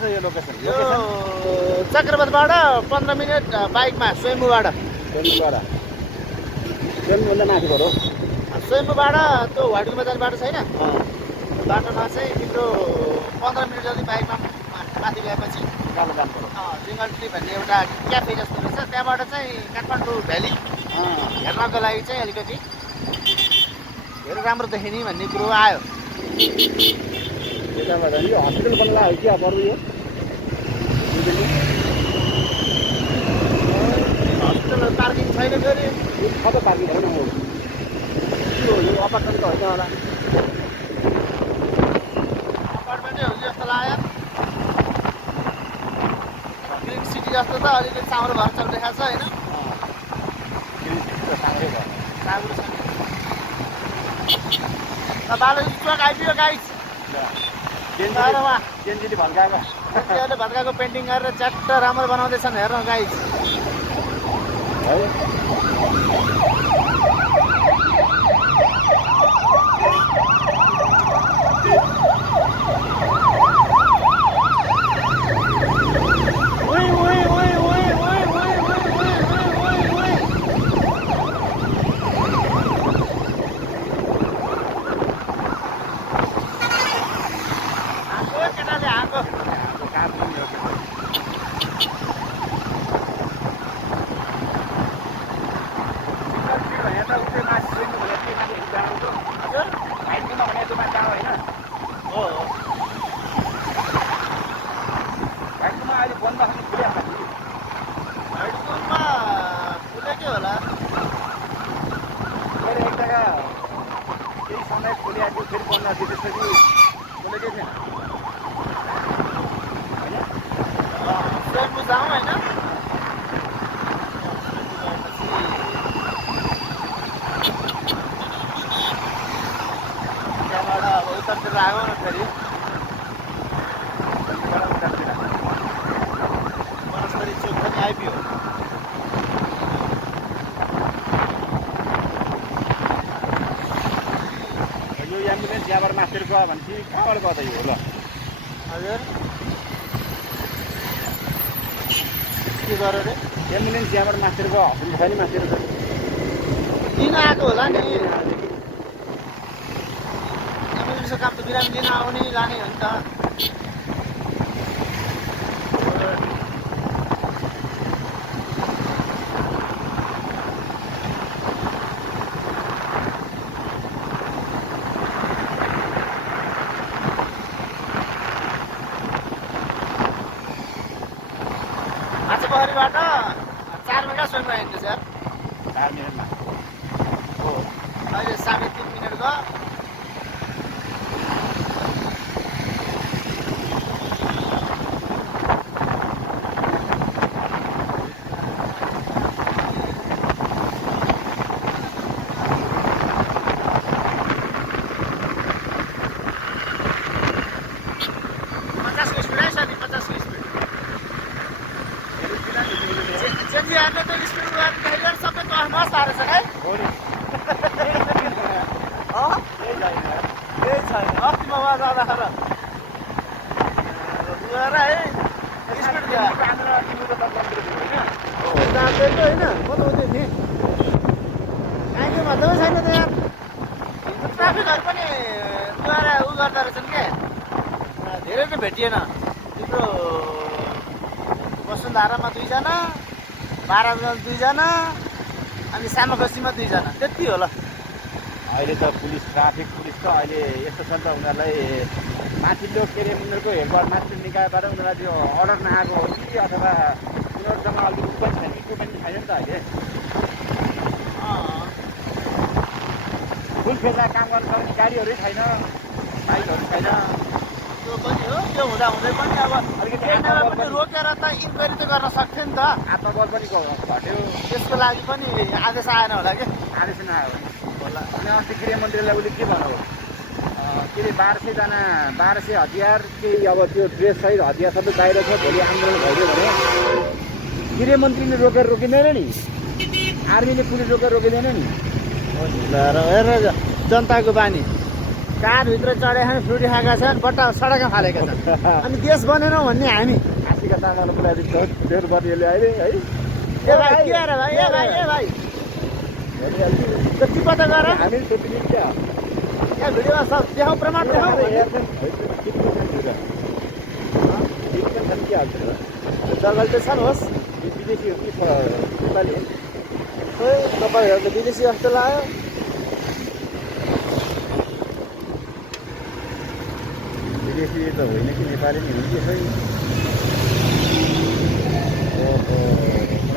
छ यो लोकेसन? यो चक्रपथबाट 15 मिनट बाइकमा स्वयम्भूबाट ट्रेनभन्दा माथि पऱ्यो। स्वयम्भूबाट त्यो होटलमा जाने बाटो छैन, बाटोमा चाहिँ तिम्रो 15 मिनट जति बाइकमा माथि गएपछि कालो जानु पऱ्यो। जिङ्गल ट्री भन्ने एउटा क्याफे जस्तो रहेछ, त्यहाँबाट चाहिँ काठमाडौँ भ्याली हेर्नको लागि चाहिँ अलिकति धेरै राम्रो देखिने भन्ने कुरो आयो। यताबाट यो हस्पिटल बन्ला हो क्या बरु? यो हस्पिटल पार्किङ छैन फेरि, सबै पार्किङ भएन हो। यो अपार्टमेन्ट त होइन होला, अपार्टमेन्टै हो जस्तो लाग्यो। ग्रिन सिटी जस्तो त अलिकति चाम्रो भर्चर देखाएको छ होइन, साँग्रो छ। बालजी चोक आइपुग्यो गाइस। केन्जीले भड्काएको भत्काको पेन्टिङ गरेर च्याट्ट राम्रो बनाउँदैछन्, हेर्नु गाइस। है। यहाँबाट मास्टर गयो भनेपछि कहाँबाट गयो त यो? ल हजुर के गरेर रे? एम्बुलेन्स यहाँबाट मास्टर गयो, हस्पिटल छैन मास्टर छ। लिन आएको होला नि, एम्बुलेन्सको काम त बिरामी लिन आउने लाने हो नि त। माछापोखरीबाट 4 मिनट स्वयं हिँड्नु सर, 4 मिनटमा हो। अहिले 3.5 मिनट गयो। ट्राफिकहरू पनि द्वारा उ गर्दो रहेछन् क्या, धेरै चाहिँ भेटिएन। तिम्रो वसुन्धारामा 2 जना, बारागञ्ज 2 जना, अनि सामाखसीमा 2 जना, त्यति होला। अहिले त पुलिस ट्राफिक पुलिस त अहिले यस्तो छ नि त, उनीहरूलाई माथिल्लो के अरे उनीहरूको हेडक्वार्टर माथिल्लो निकायबाट उनीहरूलाई त्यो अर्डर नआएको हो कि, अथवा उनीहरूसँग अलिक पनि छैन, इक्विपमेन्ट छैन नि त अहिले। फुल फेजा काम गर्न सक्ने गाडीहरू छैन, बाइकहरू छैन। त्यो पनि हो, त्यो हुँदा हुँदै पनि अब अलिकति पनि रोकेर त इन्क्वायरी त गर्न सक्थ्यो नि त। आत्मबल पनि घट्यो, त्यसको लागि पनि आदेश आएन होला क्या, आदेश नआयो होला। अनि अस्ति गृहमन्त्रीलाई उसले के भन्नु के अरे 1200 जना 1200 हतियार केही अब त्यो ड्रेससहित हतियार सबै बाहिर छ, भोलि आन्दोलन भइदियो भने गृहमन्त्रीले रोकेर रोकिँदैन नि, आर्मीले पुलिस रोकेर रोकिँदैन नि। हेर जनताको बानी कारभित्र चढेका छन् फ्रुटी खाएका छन् बट्टा सडकमा फालेका छन् अनि देश बनेनौँ भन्ने हामी हाँसीका तामाले पुऱ्याइदिन्छ देउर बत्तीले अहिले है ए भाइ के अरे भाइ ए भाइ ए भाइ त्यो टिप्पा त गर हामी छुट्टी क्या यहाँ भिडियोमा सब देखाउँ प्रमाण देखाउँ जङ्गल त छन् होस् विदेशीहरू के छ नेपाली खोइ तपाईँहरू त विदेशी जस्तो लाग्यो विदेशी त होइन कि नेपाली नै हुन्छ खै ओहो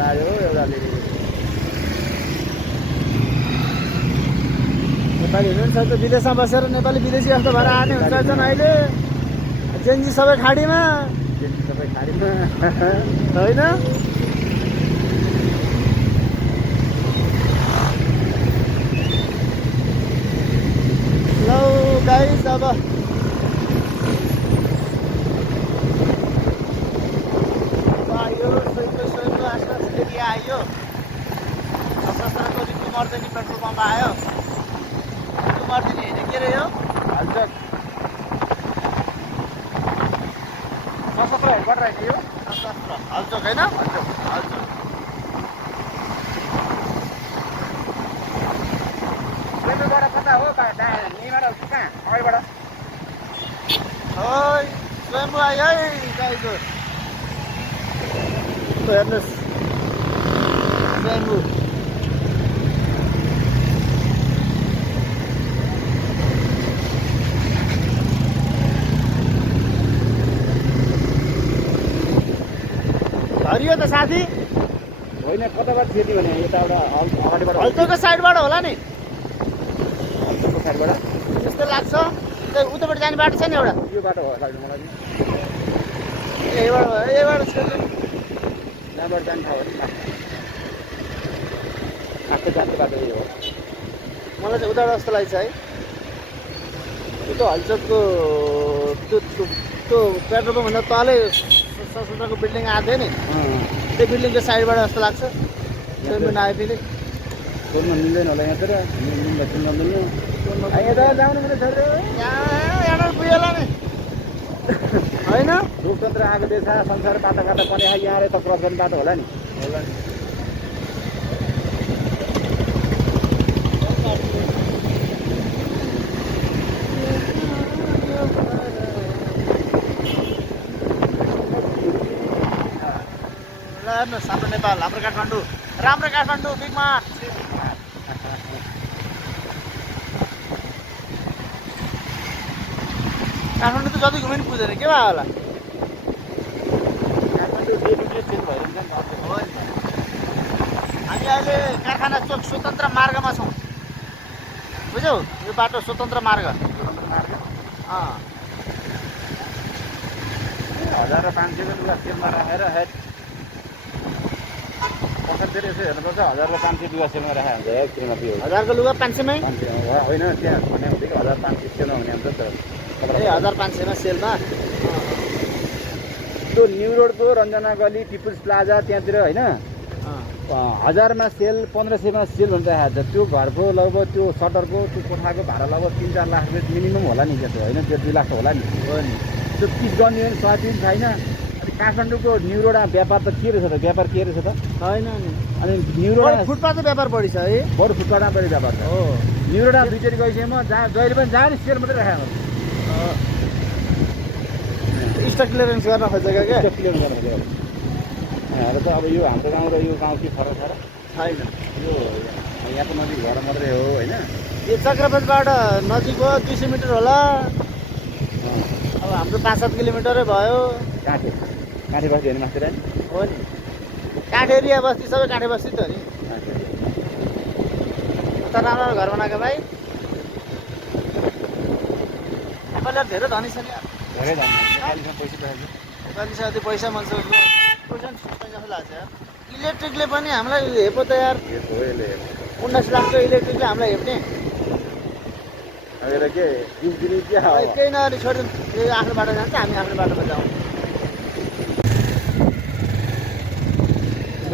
आयो एउटाले नेपाली हुनुहुन्छ त विदेशमा बसेर नेपाली विदेशी जस्तो भएर आने हुन्छ छन् अहिले जेन्जी सबै खाडीमा सबै खाडीमा होइन लौ गाइस अब आयो स्वयं आसपास एरिया आयो अवस्थाको मर्दिनी पेट्रोल पम्प आयो मर्दिनी होइन के अरे यो हाल्छ सशस्त्र हेडबाट रहेछ यो सशस्त्र हल्चोक होइन हल्चोक रेलवेबाट कता हो यहीँबाट कहाँ अगाडिबाट ओइ स्वयं आयो है गाईको हेर्नुहोस् स्वयं हरियो त साथी होइन कताबाट थियो भने यताबाट अगाडिबाट हल्चोकको साइडबाट होला नि हल्चोकको साइडबाट त्यस्तो लाग्छ उताबाट जाने बाटो छ नि एउटा यो बाटो हो लाग्छ मलाई यहीबाट छ यहाँबाट जाने ठाउँ हो नि आफै जाने बाटो यो हो मलाई चाहिँ उताबाट जस्तो लाग्छ है त्यो त हल्चोकको त्यो पेट्रोल पम्पभन्दा तलै सशस्त्रको बिल्डिङ आएको थियो नि त्यो बिल्डिङको साइडबाट जस्तो लाग्छ त्यो आयो फेरि सोध्न मिल्दैन होला यहाँतिर मिल्नु यता जानु भने छोड्यो यहाँ पुग्यो होला नि होइन लोकतन्त्र आएको देश संसार बाटो घाटो पनि यहाँ त क्रस गर्ने बाटो होला नि हेर्नुहोस् हाम्रो नेपाल हाम्रो काठमाडौँ राम्रो काठमाडौँ बिग मार्ट काठमाडौँ त जति घुम्यो नि पुग्दैन के भयो होला काठमाडौँ चेन्ज भइरहन्छ नि हो नि हामी अहिले कारखाना चोक स्वतन्त्र मार्गमा छौँ बुझ्यौ यो बाटो स्वतन्त्र मार्ग अँ 1000 र 500 को लुगा सेलमा राखेर पसलतिर यसो हेर्नुपर्छ 1000 र 500 लुगा सेलमा राखेर हुन्छ एक किलोमा त्यो 1000 को लुगा 500 मै होइन त्यहाँ भन्ने हुन्छ कि 1000 500 सेलमा हुने हुन्छ त ए 1500 मा सेलमा त्यो न्यू रोडको रञ्जना गली पिपुल्स प्लाजा त्यहाँतिर होइन 1000 मा सेल 1500 मा सेल भन्छ राखेको छ त्यो घरको लगभग त्यो सटरको त्यो कोठाको भाडा लगभग 3-4 लाख रुपियाँ मिनिमम होला नि त्यो होइन त्यो 2 लाख त होला नि हो नि त्यो पिस गर्ने हो नि स्वाधीन छैन अनि काठमाडौँको न्यू रोडमा व्यापार त के रहेछ त व्यापार के रहेछ त छैन नि अनि न्यू रोड फुटपाथ व्यापार बढी छ है बरु फुटपाथमा बढी व्यापार छ हो न्यू रोडमा दुईचोटि गइसकेँ म जहाँ जहिले पनि जहाँ नि सेल मात्रै राखेको स्टक क्लियरेन्स गर्न खोजेको क्या क्लियर गर्नु खोजेको यहाँ त अब यो हाम्रो गाउँ र यो गाउँ के फरक छ र छैन यो यहाँको नजिक घर मात्रै हो होइन यो चक्रपथबाट नजिक हो 200 मिटर होला अब हाम्रो 5-7 किलोमिटरै भयो काठे बस्ती हेर्नु मास्तिर नि हो नि काठ एरिया बस्ती सबै काठे बस्ती त हो नि उता राम्रो घर बनाएको भाइ नेपालीहरू धेरै धनी छ नि धेरै जान्छ अहिलेसम्म पैसा नेपाली साथी पैसा मान्छेको पैसा जस्तो लाग्छ यार इलेक्ट्रिकले पनि हामीलाई हेपो त यार 19 लाखको इलेक्ट्रिकले हामीलाई हेप्ने अब के दिने के केही नगरी छोडिदिउँ यो आफ्नो बाटो जान्छ हामी आफ्नो बाटोमा जाउँ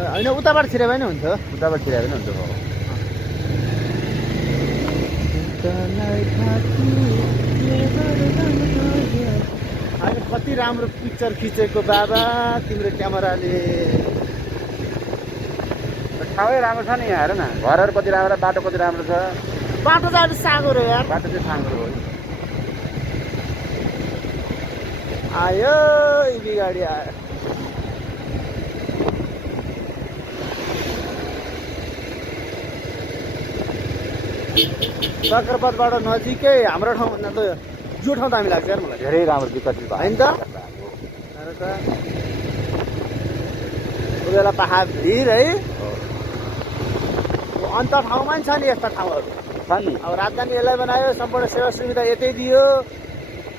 होइन उताबाट छिरे पनि हुन्थ्यो उताबाट छिरायो पनि हुन्छ तँलाई थाहा हामी कति राम्रो पिक्चर खिचेको बाबा तिम्रो क्यामेराले। ठाउँै राम्रो छ नि यहाँ हेर न, घरहरू कति राम्रो, बाटो कति राम्रो छ। बाटो त अलिक साँगुरो यार। बाटो चाहिँ साँगुरो हो। आयो इबी गाडी आयो। सक्करपथबाट नजिकै हाम्रो ठाउँभन्दा त जो ठाउँ दामी लाग्छ यार मलाई। धेरै राम्रो विकसित भयो होइन त? हेर त कोही बेला पहाड भिर है, अन्त ठाउँमा नि छ नि यस्ता ठाउँहरू छ नि। अब राजधानी यसलाई बनायो, सम्पूर्ण सेवा सुविधा यतै दियो,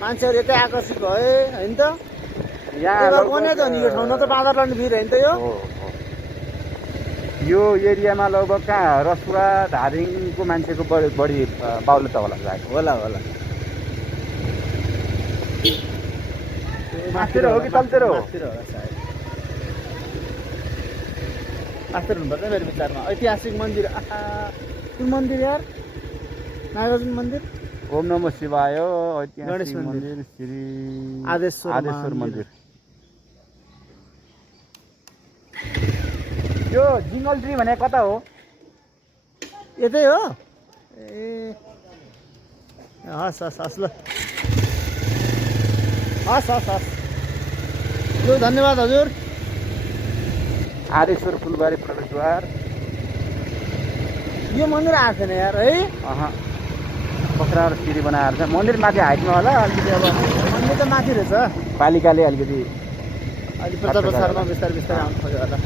मान्छेहरू यतै आकर्षित भए होइन त। यहाँ बने त नि यो ठाउँ, न त बाँदर लड्ने भिर होइन त यो। यो एरियामा लगभग कहाँ रसुवा धादिङको मान्छेको बढी बाहुल्यता होला सायद। होला होला। माथितिर हो कि तलतिर हो? माथितिर होला सायद। माथितिर हुनुपर्छ मेरो विचारमा। ऐतिहासिक मन्दिर, आहा कुन मन्दिर यार? नागार्जुन मन्दिर, ओम नमः शिवाय, गणेश ऐतिहासिक मन्दिर, मन्दिर, श्री आदेश्वर मन्दिर। यो जिङ्गल ट्री भने कता हो? यतै हो। ए हस् हस् हस् ल, हस् हस् हस् ल, धन्यवाद हजुर। आदेश्वर फुलबारी प्रवेशद्वार। यो मन्दिर आएको छैन यार है। कत्रा सिडी बनाएर छ। मन्दिर माथि हाइटमा होला अलिकति। अब मन्दिर त माथि रहेछ, पालिकाले अलिकति अहिले प्रचार प्रसारमा बिस्तारै बिस्तारै आउनु खोज्यो होला।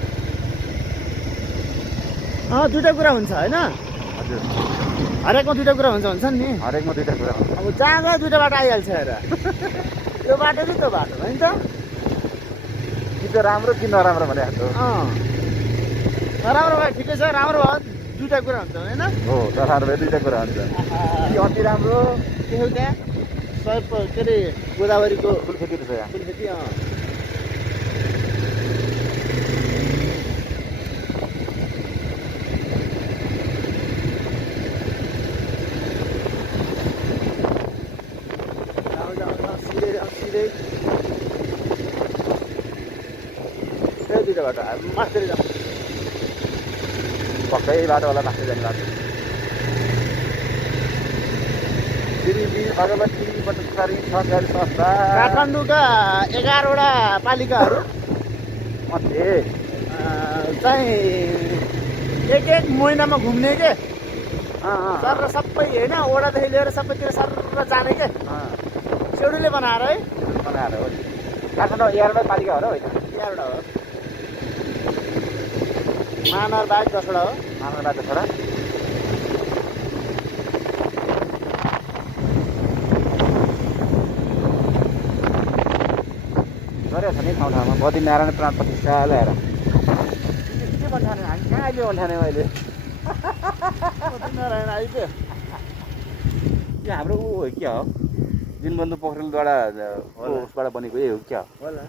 दुइटा कुरा हुन्छ होइन, हजुर हरेकमा दुइटा कुरा हुन्छ नि नि। हरेकमा दुईवटा कुरा हुन्छ। अब जहाँ गयो दुइटा बाटो आइहाल्छ हेर। यो बाटो कि त्यो बाटो होइन त। कि त राम्रो कि नराम्रो भने जस्तो। नराम्रो भयो ठिकै छ, राम्रो भयो दुइटा कुरा हुन्छ होइन। हो, नराम्रो भए दुईवटा कुरा हुन्छ। कि अति राम्रो के हो त्यहाँ के अरे गोदावरीको फुलखेती छ यहाँ। फुलखेती। दुइटा बाटो मास्टरी जाऊ। पक्कै बाटो होला, माथि जाने बाटो। भगवती पटकरी सहकारी संस्था काठमाडौँका 11वटा पालिकाहरू मध्ये चाहिँ एक महिनामा घुम्ने के सर र सबै होइन, ओडादेखि लिएर सबैतिर सर र जाने के सेड्युलले बनाएर है। बनाएर हो। काठमाडौँ 11वटा पालिका हो र होइन? 11वटा हो। महानगर बाहेक 10वटा हो। महानगरबाट छोरा गरेको छ नि ठाउँ ठाउँमा। बद्रीनारायण प्राण प्रतिष्ठा ल्याएर के भन्ठाने हामी कहाँ अहिले भन्ठाने अहिले। नारायण आइपुग्यो। यो हाम्रो ऊ हो क्या हो? दिनबन्धु पोखरेलद्वारा उसबाट बनेको यही हो क्या होला।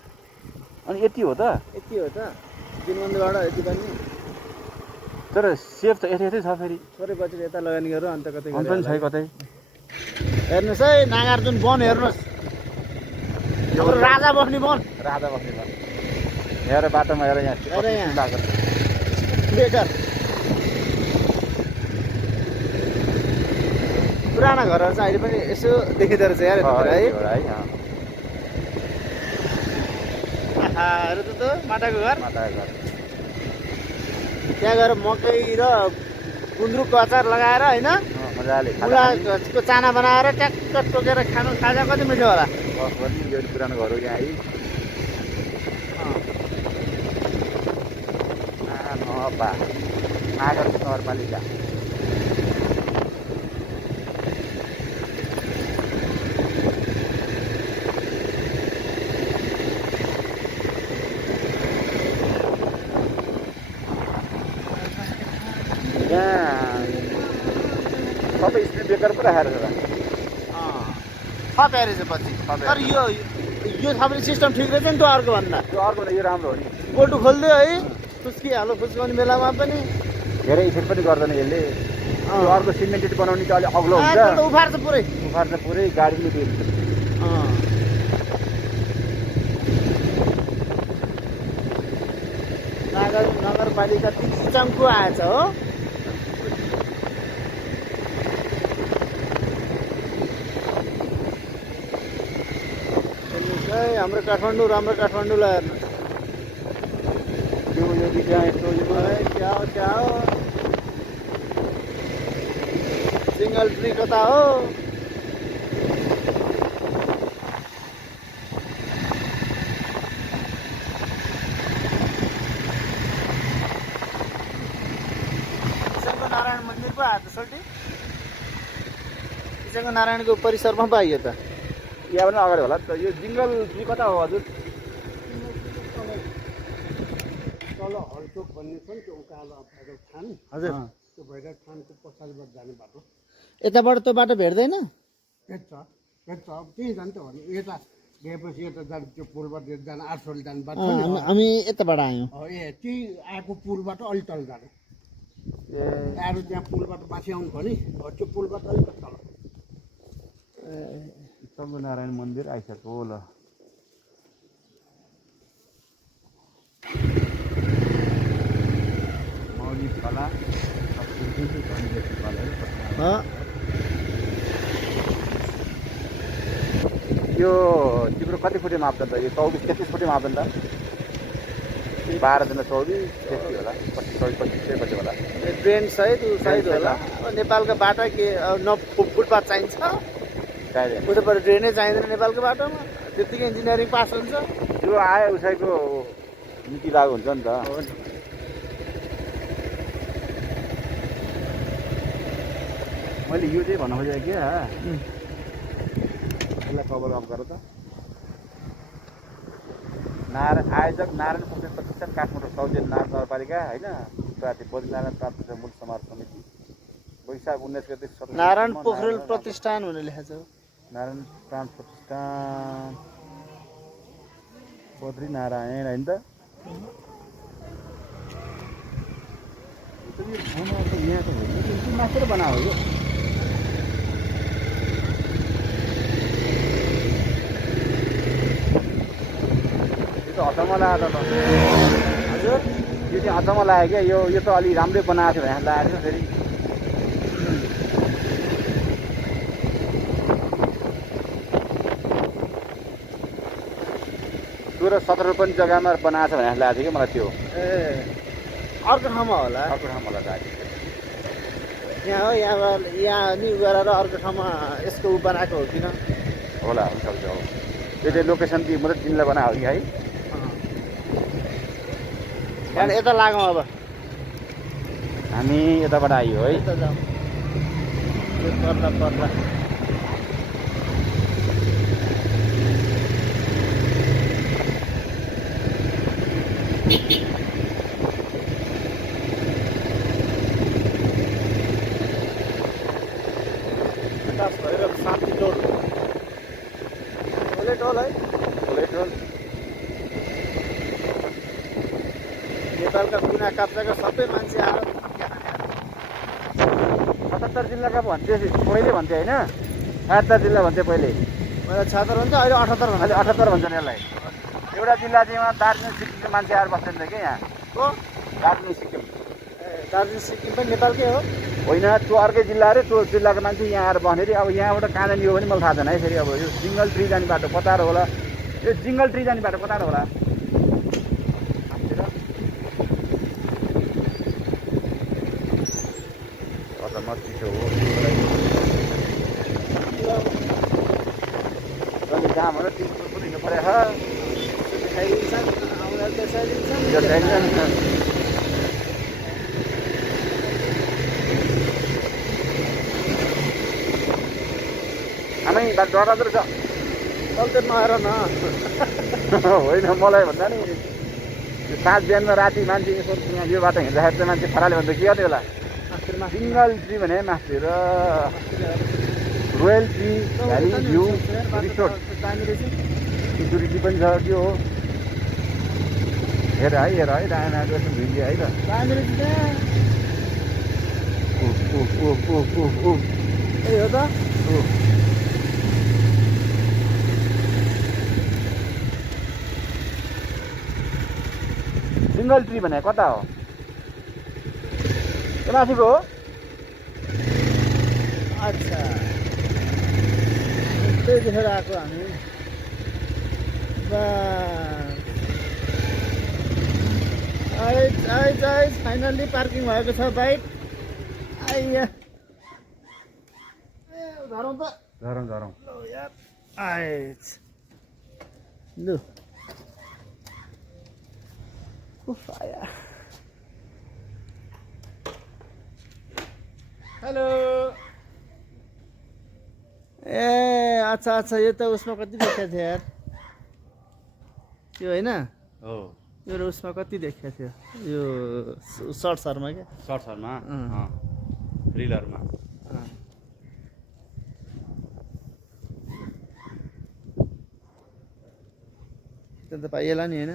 अनि यति हो त? यति हो त, दिनबन्धुबाट यति पनि। तर सेफ त यतै यतै छ फेरि। थोरै पछि यता लगानी गरौँ, अन्त कतै हुन्छ नि छै कतै। हेर्नुहोस् है नागार्जुन वन हेर्नुहोस्, हाम्रो राजा बस्ने वन। राजा बस्ने भयो। हेर बाटोमा हेर यहाँ हेर यहाँ। लगाएको छ। बेकार पुराना घरहरू चाहिँ अहिले पनि यसो देखिँदो रहेछ यार यतातिर है। हेर त माटाको घर। माटाको घर। त्यहाँ गएर मकै र गुन्द्रुकको अचार लगाएर होइन, मजाले मुलाको चाना बनाएर ट्याक्क टोकेर खानु खाजा कति मिठो होला। बस पनि यो पुरानो घर हो यहाँ है। नागर नगरपालिका। सबै स्पिड ब्रेकर पो राखेर छ। प्यारेज पछि तर यो थप्ने सिस्टम ठिक रहेछ नि त अर्को भन्दा। यो अर्को यो राम्रो हो नि। गोल्टु खोलिदियो है, फुस्किहाल्यो, फुस्काउने बेलामा पनि धेरै इफेक्ट पनि गर्दैन यसले। त्यो अर्को सिमेन्टेड बनाउने चाहिँ अलिक अग्लो हुन्छ, उफार्छ पुरै उफार्छ पुरै, गाडीले बेर्छ। नगरपालिका चिचम्कु आएछ हो। हाम्रो काठमाडौँ राम्रो काठमाडौँलाई हेर्नु यो विद्या यस्तो क्या हो सिङ्गल ट्री कता हो। नारायण मन्दिर पो आयो त सोल्टी, किचनको नारायणको परिसरमा पो आइयो त। यहाँ पनि अगाडि होला त। यो जिङ्गल ट्री कता हो हजुर? तल हलचोक भन्ने छ नि त्यो उकालो भैरव थान, हजुर त्यो भैरव थानको पछाडिबाट जाने बाटो। यताबाट त्यो बाटो भेट्दैन? भेट्छ अब त्यही जान्छ भने यता गएपछि यता जाने त्यो पुलबाट जाने आठसोल जाने बाटो छ नि। हामी यताबाट आयौँ। त्यही आएको पुलबाट अलि तल जाने। आएर त्यहाँ पुलबाट माथि आउनु भयो नि, त्यो पुलबाट अलिक तल। शम्भु नारायण मन्दिर आइसक्यो ल। मौली खोला यो तिम्रो कति फुटे मापदण्ड? यो 24-33 फुटे मापदण्ड, 12 जना 24 त्यति होला, 25 कति होला। ड्रेन सहित सहित होला। नेपालको बाटो के न फुटपाथ चाहिन्छ, उताबाट ड्रेनै चाहिँदैन नेपालको बाटोमा। त्यतिकै इन्जिनियरिङ पास हुन्छ। त्यो आयो उसैको नीति लागु हुन्छ नि त। मैले यो चाहिँ भन्न खोजेको क्या, यसलाई कभर अप गर त। आयोजक नारायण पोखरेल प्रतिष्ठान काठमाडौँ सौर्य नगरपालिका होइन, प्रार्थी बद्रीनारायण प्राप्त मूल समाज समिति वैशाख 19 गते। नारायण पोखरेल प्रतिष्ठान भनेर लेखेको छ। नारायण प्राण प्रतिष्ठान बद्रीनारायण होइन त। यहाँ त मात्र बनायो यो। अचम्म लाग्यो त। हजुर यो चाहिँ अचम्म लाग्यो क्या। यो त अलि राम्रै बनाएको थियो भने लागेको फेरि। र 17 पनि जग्गामा बनाएको छ भने लागेको थियो कि मलाई त्यो। अर्को ठाउँमा होला, अर्को ठाउँमा होला गाडी। यहाँ हो, यहाँ नि गरेर अर्को ठाउँमा यसको उ बनाएको हो किन होला, हुनसक्छ। हो यो चाहिँ लोकेसन कि मात्रै तिमीलाई बनाएको कि है। त्यहाँदेखि यता लागौँ। अब हामी यताबाट आइयो है। यता जाउँ, पर्ला शान्ति टोल, टोले टोल है, टोले टोल। नेपालका कुना काप्चाका सबै मान्छे आएर 77 जिल्लाका भन्थे पहिले भन्थे होइन, 77 जिल्ला भन्थे पहिले। मैले 76 भन्छ, अहिले 78 भन्छ। अहिले 78 भन्छन् यसलाई। एउटा जिल्ला चाहिँ यहाँ दार्जिलिङ सिक्किमको मान्छे आएर बस्दैन कि यहाँ हो। दार्जिलिङ सिक्किम, दार्जिलिङ सिक्किम पनि नेपालकै हो होइन। त्यो अर्कै जिल्ला अरे, त्यो जिल्लाको मान्छे यहाँ आएर बस्नेरि। अब यहाँबाट कहाँ जाने हो भने मलाई थाहा छैन है। फेरि अब यो जिङ्गल ट्री जाने बाटो कता होला, यो जिङ्गल ट्री जाने बाटो कता होला। चिसो हो काम हो, 30 फुट हिँड्नु पऱ्यो। आमै बात डराउँदो रहेछ। चल्दै नआएर न होइन, मलाई भन्दा नि 5 बिहानमा राति मान्छे यसो यो बाटो हिँड्दाखेरि चाहिँ मान्छे खराले भन्दा के गर्दै होला। सिङ्गल ट्री भने माथि र royal tree valley view resort security पनि छ। त्यो हो, हेर है दायाँ भिडियो है त। ए हो त सिङ्गल ट्री भने कता हो त्यो माथिको हो अच्छा त्यही देखेर आएको हामी आइज फाइनल्ली पार्किङ भएको छ बाइक आइया झरौँ त झरौँ ल यार आइज लु उफ आया हेलो ए अच्छा यो त उसमा कति देखाएको थियो यार यो होइन हो यो उसमा कति देखाएको थियो यो सर्ट्सहरूमा क्या सर्ट्सहरूमा रिलरमा त्यो त पाइएला नि होइन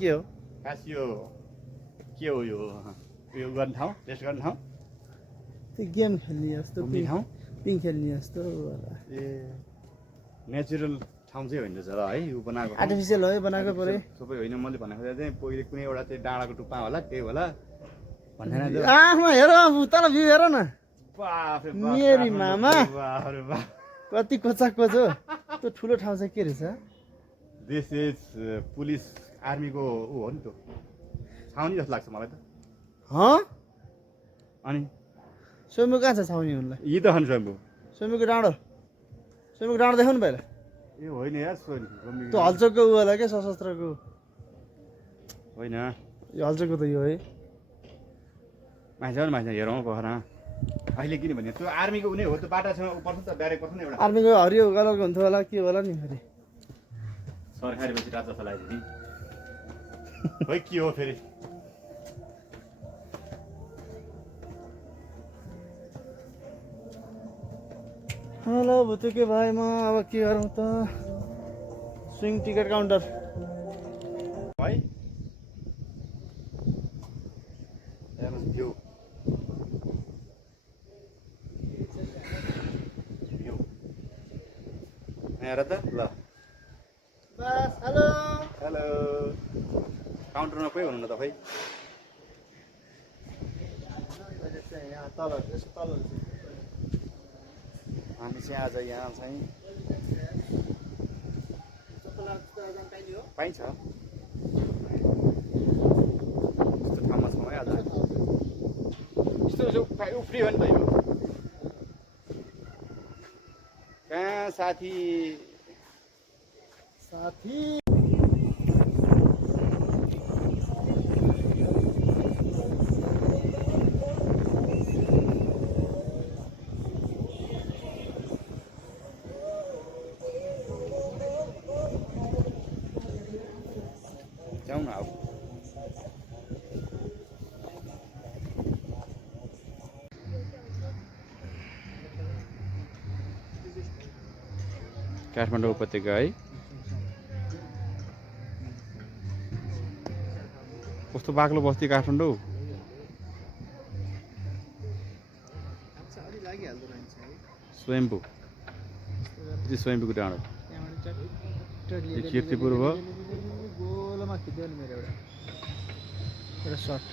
के हो खास यो के हो यो गर्ने ठाउँ टेस्ट गर्ने ठाउँ त्यो गेम खेल्ने जस्तो घुम्ने ठाउँ पिङ खेल्ने जस्तो होला ए नेचुरल ठाउँ चाहिँ होइन रहेछ ल है यो बनाएको ठाउँ। आर्टिफिसियल हो बनाएको परे सबै होइन मैले भनेको चाहिँ पहिले कुनै एउटा चाहिँ डाँडाको टुप्पा होला केही होला भन्दैन आमा हेर तल भ्यू हेर न बाफ रे बाफ, मेरी आफ्नो मामा। बाफ रे बाफ। कति कोचाक कोचो त्यो ठुलो ठाउँ चाहिँ के रहेछ दिस इज पुलिस आर्मीको ऊ हो नि त छाउनी जस्तो लाग्छ मलाई त हँ अनि स्वयम्भू कहाँ छ छाउनी हुनुलाई यी त हन् स्वयम्भू स्वयम्भूको डाँडो देखाउनु पहिला ए होइन यार त्यो हलचोकको ऊ होला क्या सशस्त्रको होइन यो हलचोकको त यो है मान्छे हेरौँ पोखरा अहिले किनभने त्यो आर्मीको उनी हो त्यो बाटासँग पर्छ त ब्यारेक पर्छ नि एउटा आर्मीको हरियो कलरको हुन्थ्यो होला के होला नि फेरि सरकारी पछि राजा चलाएको नि खोइ के हो फेरि हेलो भुतुके भाइमा अब के गरौँ त स्विङ टिकट काउन्टर है हेर्नुहोस् भ्यू हेर त ल बस हेलो हेलो काउन्टरमा कोही हुनु न तपाईँ यहाँ तल यसो तल हामी चाहिँ आज यहाँ चाहिँ पाइन्छ यस्तो ठाउँमा छौँ है आज यस्तो उफ्रियो नि त यो कहाँ साथी जाउँ न अब काठमाडौँ उपत्यका है कस्तो बाक्लो बस्ती काठमाडौँ स्वयम्भू स्वयम्भूको डाँडो यो कीर्तिपुर भयो गोलोमा खिच्यो नि मेरो एउटा सर्ट